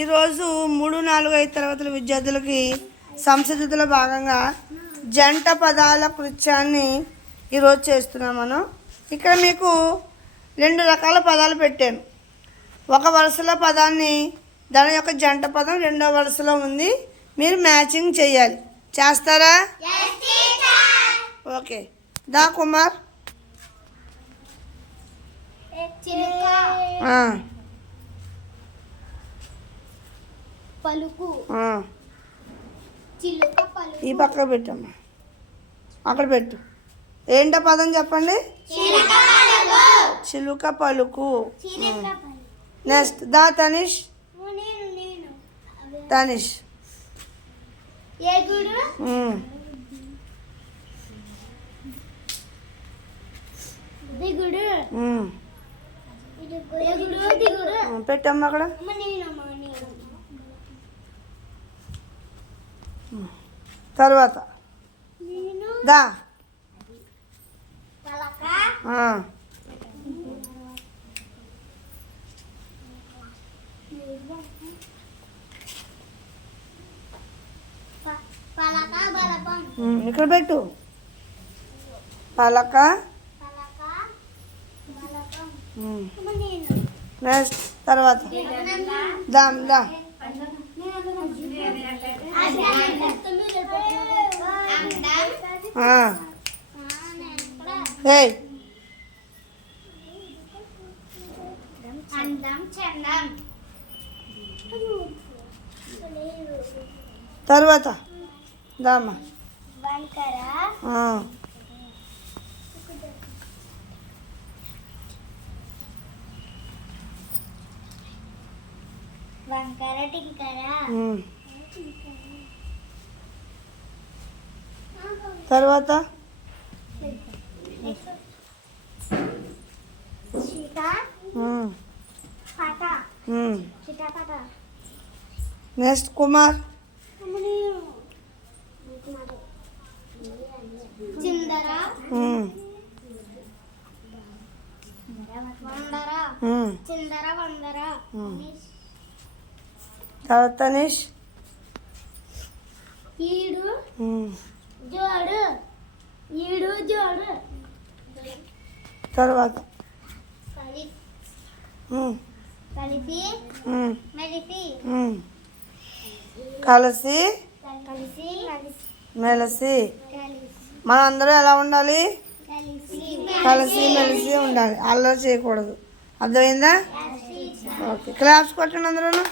ఈరోజు 3, 4, 5 తరగతుల విద్యార్థులకి సంసిద్ధతలో భాగంగా జంట పదాల కృత్యాన్ని ఈరోజు చేస్తున్నాం మనం. ఇక్కడ మీకు 2 రకాల పదాలు పెట్టాను. ఒక వరుసలో పదాన్ని దాని యొక్క జంట పదం రెండో వరుసలో ఉంది, మీరు మ్యాచింగ్ చేయాలి. చేస్తారా? ఓకే. దా కుమార్. పలుకు ఈ పక్క పెట్టమ్మా, అక్కడ పెట్టు. ఏంటో పదం చెప్పండి. చిలుక పలుకు. నెక్స్ట్ దా తనిష్. తనిష్ పెట్టమ్మా అక్కడ. తర్వాత దా ఇక్కడ పెట్టు. పలక. నెక్స్ట్ తర్వాత దామ్ దా. తర్వాత దామా. వంకర టింకర. తర్వాత నెక్స్ట్ కుమార్. చిందర వందర. చిందర వందర. తర్వాత తనిష్. ఈడు జోడు. ఈడు జోడు. తర్వాత కలిపి మెలిపి. కలిసి కలిసి మెలిసి. మనం అందరూ ఎలా ఉండాలి? కలిసి మెలిసి ఉండాలి, అల్లరి చేయకూడదు. అర్థమైందా? ఓకే, క్లాప్స్ కొట్టండి అందరూ.